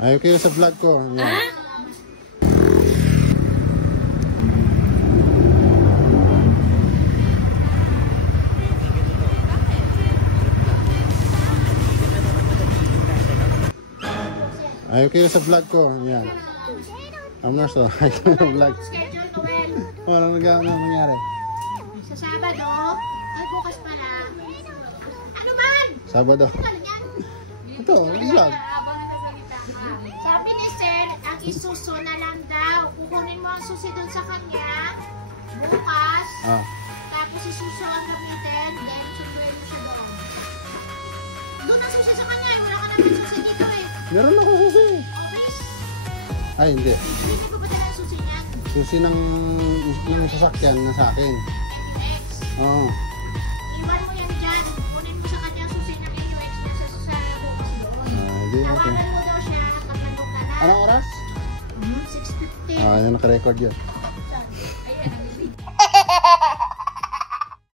Ayaw kayo sa vlog ko. Yan. Ayaw kayo sa vlog ko. Yan. Amor, so ayaw kayo sa vlog. Walang nangyari. Sa Sabado, ay bukas pala. Ano man? Sabado. Ito, vlog. Sabi ni Sir, ang isuso na lang daw. Kukunin mo ang susi dun sa kanya. Bukas. Tapos isuso ang gamitin. Then sunduin mo siya doon. Doon ang susi sa kanya. Wala ka namin susi dito eh. Meron ako susi. Okay. Ay, hindi. Hindi ko ba tayo ang susi niyan? Susi ng sasakyan na sa akin. NUX. Oo. Iwan mo yan dyan. Kunin mo sa kanya ang susi ng NUX na sa bukas doon. Hindi, okay. Tawagan mo daw siya pag nandun ka na. Anong oras? 6:50. Yan, naka-record yun.